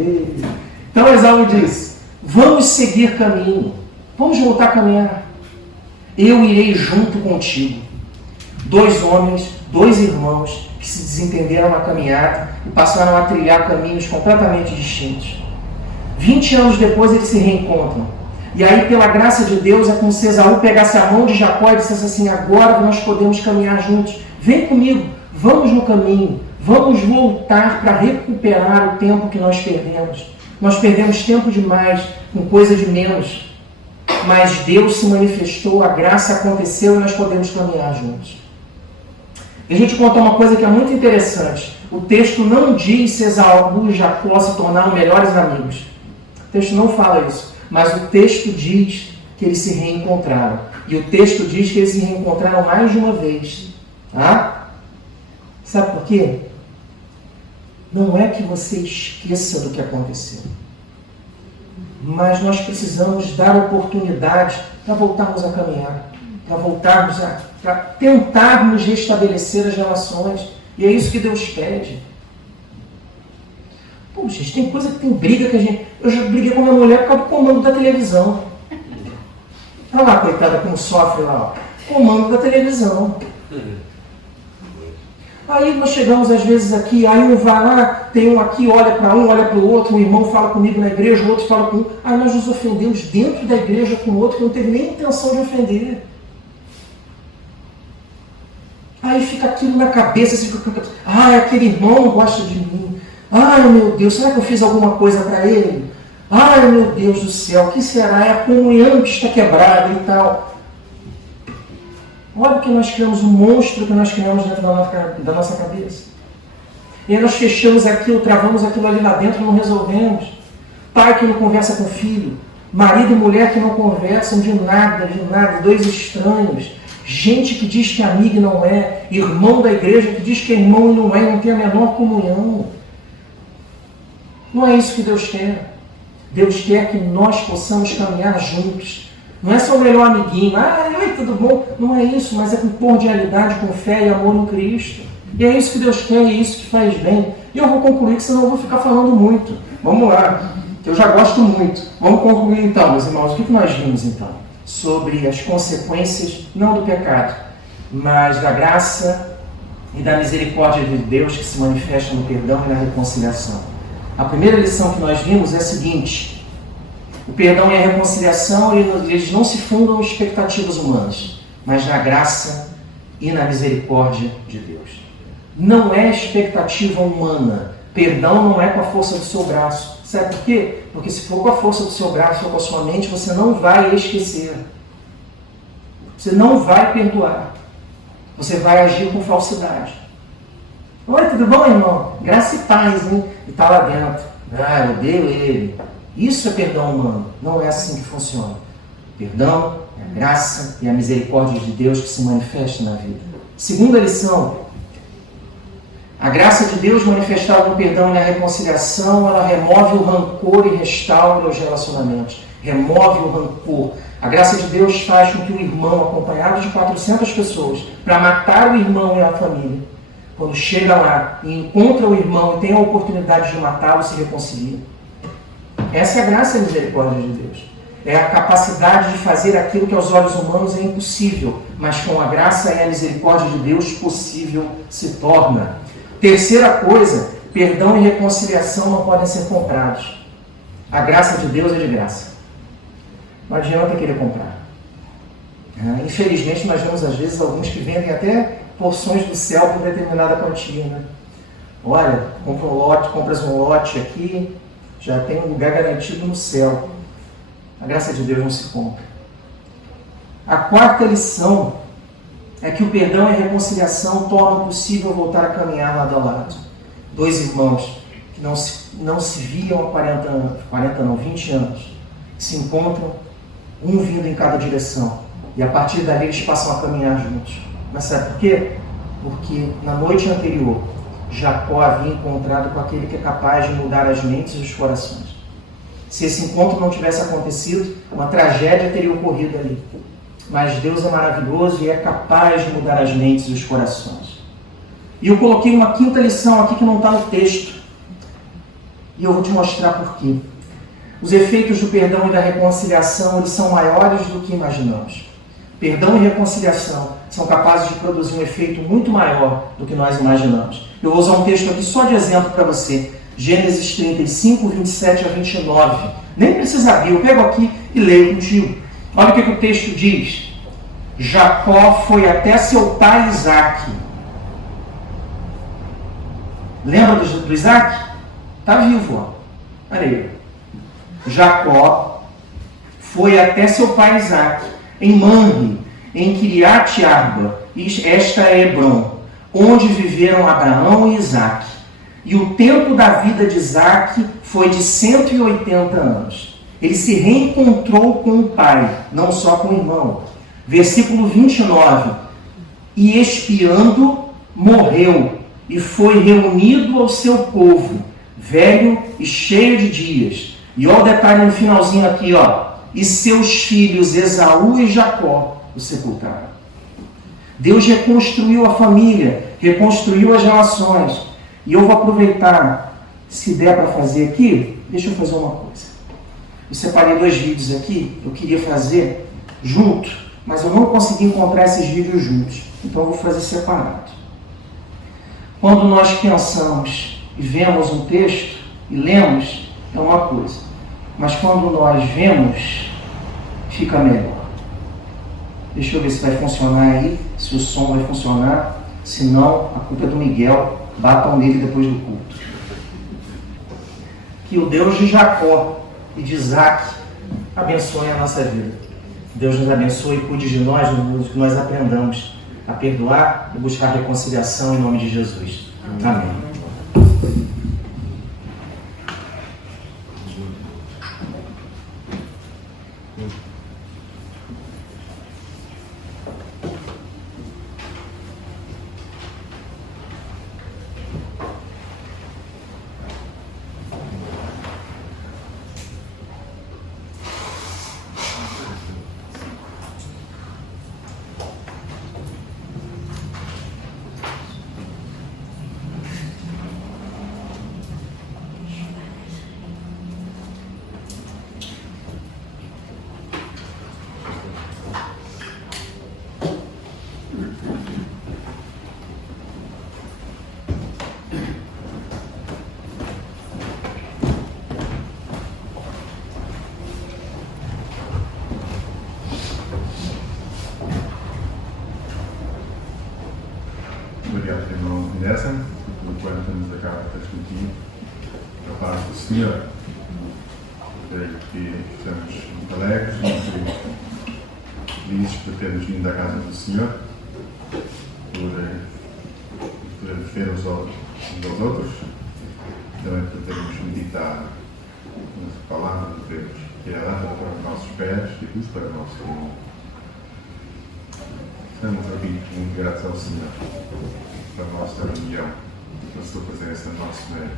Então Esaú disse, vamos seguir caminho, vamos voltar a caminhar. Eu irei junto contigo. Dois homens, dois irmãos que se desentenderam na caminhada e passaram a trilhar caminhos completamente distintos. 20 anos depois eles se reencontram. E aí, pela graça de Deus, é como se Esaú pegasse a mão de Jacó e dissesse assim, agora nós podemos caminhar juntos. Vem comigo, vamos no caminho, vamos voltar para recuperar o tempo que nós perdemos. Nós perdemos tempo demais com coisa de menos. Mas Deus se manifestou, a graça aconteceu e nós podemos caminhar juntos. E a gente conta uma coisa que é muito interessante. O texto não diz se Esaú e Jacó se tornaram melhores amigos. O texto não fala isso. Mas o texto diz que eles se reencontraram. E o texto diz que eles se reencontraram mais de uma vez. Tá? Sabe por quê? Não é que você esqueça do que aconteceu. Mas nós precisamos dar oportunidade para voltarmos a caminhar. Para voltarmos para tentarmos restabelecer as relações. E é isso que Deus pede. Pô, gente, tem coisa que tem briga que a gente... Eu já briguei com a minha mulher por causa do comando da televisão. Olha lá, coitada, como sofre lá. Ó. Comando da televisão. Aí nós chegamos às vezes aqui, aí um vai lá, tem um aqui, olha para um, olha para o outro, um irmão fala comigo na igreja, o outro fala com um. Aí nós nos ofendemos dentro da igreja com o outro que não teve nem intenção de ofender. Aí fica aquilo na cabeça, assim, aquele irmão não gosta de mim. Ai, meu Deus, será que eu fiz alguma coisa para ele? Ai, meu Deus do céu, o que será? É a comunhão que está quebrada e tal. Olha que nós criamos um monstro que nós criamos dentro da nossa cabeça. E aí nós fechamos aquilo, travamos aquilo ali lá dentro e não resolvemos. Pai que não conversa com filho, marido e mulher que não conversam de nada, dois estranhos. Gente que diz que é amigo e não é, irmão da igreja que diz que é irmão e não é, não tem a menor comunhão. Não é isso que Deus quer. Deus quer que nós possamos caminhar juntos. Não é só o melhor amiguinho, oi, tudo bom? Não é isso, mas é com cordialidade, com fé e amor no Cristo. E é isso que Deus quer, é isso que faz bem. E eu vou concluir, que senão eu vou ficar falando muito. Vamos lá, que eu já gosto muito. Vamos concluir então, meus irmãos. O que nós vimos então? Sobre as consequências, não do pecado, mas da graça e da misericórdia de Deus que se manifesta no perdão e na reconciliação. A primeira lição que nós vimos é a seguinte: o perdão e a reconciliação, eles não se fundam em expectativas humanas, mas na graça e na misericórdia de Deus. Não é expectativa humana. Perdão não é com a força do seu braço. Sabe por quê? Porque se for com a força do seu braço ou com a sua mente, você não vai esquecer. Você não vai perdoar. Você vai agir com falsidade. Oi, tudo bom, irmão? Graça e paz, hein? E está lá dentro. Eu odeio ele. Isso é perdão humano. Não é assim que funciona. Perdão é a graça e a misericórdia de Deus que se manifesta na vida. Segunda lição. A graça de Deus manifestada no perdão e na reconciliação, ela remove o rancor e restaura os relacionamentos. Remove o rancor. A graça de Deus faz com que o irmão, acompanhado de 400 pessoas, para matar o irmão e a família, quando chega lá e encontra o irmão e tem a oportunidade de matá-lo, se reconcilia. Essa é a graça e a misericórdia de Deus. É a capacidade de fazer aquilo que aos olhos humanos é impossível, mas com a graça e a misericórdia de Deus possível se torna. Terceira coisa, perdão e reconciliação não podem ser comprados. A graça de Deus é de graça. Não adianta querer comprar. Infelizmente, nós vemos às vezes alguns que vendem até porções do céu por determinada quantia. Né? olha, compras um lote aqui, já tem um lugar garantido no céu. A graça de Deus não se compra. A quarta lição é que o perdão e a reconciliação tornam possível voltar a caminhar lado a lado. Dois irmãos que não se viam há 20 anos, se encontram, um vindo em cada direção, e a partir dali eles passam a caminhar juntos. Mas sabe por quê? Porque na noite anterior, Jacó havia encontrado com aquele que é capaz de mudar as mentes e os corações. Se esse encontro não tivesse acontecido, uma tragédia teria ocorrido ali. Mas Deus é maravilhoso e é capaz de mudar as mentes e os corações. E eu coloquei uma quinta lição aqui que não está no texto. E eu vou te mostrar por quê. Os efeitos do perdão e da reconciliação, eles são maiores do que imaginamos. Perdão e reconciliação são capazes de produzir um efeito muito maior do que nós imaginamos. Eu vou usar um texto aqui só de exemplo para você. Gênesis 35, 27 a 29. Nem precisa abrir, eu pego aqui e leio contigo. Olha o que o texto diz. Jacó foi até seu pai Isaque. Lembra do Isaque? Está vivo, ó. Olha aí. Jacó foi até seu pai Isaque, em Mamre, em Kiriat Arba, esta é Hebron, onde viveram Abraão e Isaque. E o tempo da vida de Isaque foi de 180 anos. Ele se reencontrou com o pai, não só com o irmão. Versículo 29. E expiando, morreu, e foi reunido ao seu povo, velho e cheio de dias. E olha o detalhe no finalzinho aqui, ó. E seus filhos Esaú e Jacó o sepultaram. Deus reconstruiu a família, reconstruiu as relações. E eu vou aproveitar, se der para fazer aqui, deixa eu fazer uma coisa. Eu separei 2 vídeos aqui, eu queria fazer junto, mas eu não consegui encontrar esses vídeos juntos. Então eu vou fazer separado. Quando nós pensamos e vemos um texto e lemos, é uma coisa. Mas quando nós vemos, fica melhor. Deixa eu ver se vai funcionar aí, se o som vai funcionar. Se não, a culpa é do Miguel. Batam nele depois do culto. Que o Deus de Jacó e de Isaque abençoe a nossa vida. Deus nos abençoe e cuide de nós, que nós aprendamos a perdoar e buscar reconciliação em nome de Jesus. Amém. Obrigado, irmão Inessa, enquanto nos acaba de transmitir a paz do Senhor. Creio que estamos muito alegres, muito felizes por termos vindo à casa do Senhor, por vermos uns aos outros, também por termos meditado na palavra de Deus, que é a lâmpada para os nossos pés e luz para o nosso caminho. Estamos aqui muito gratos ao Senhor pela nossa reunião, pela sua presença no nosso meio.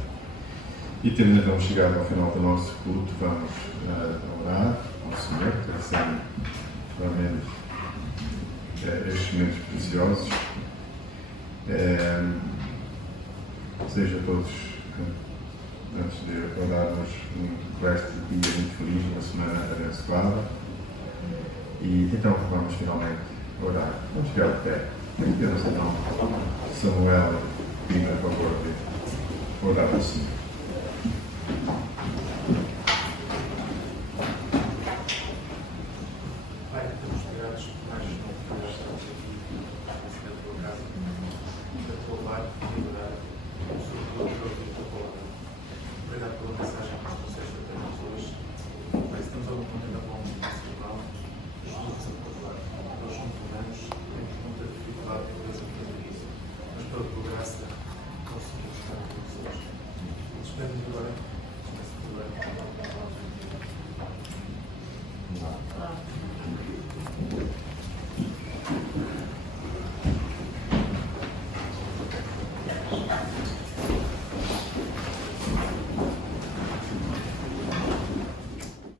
E tendo então chegado ao final do nosso culto, vamos orar ao Senhor, trazendo realmente estes momentos preciosos. Seja todos, antes de orarmos, um resto de dia muito feliz, uma semana abençoada. E então vamos finalmente orar. Vamos chegar de pé. Temos então Samuel, pedir a favor de orar ao Senhor.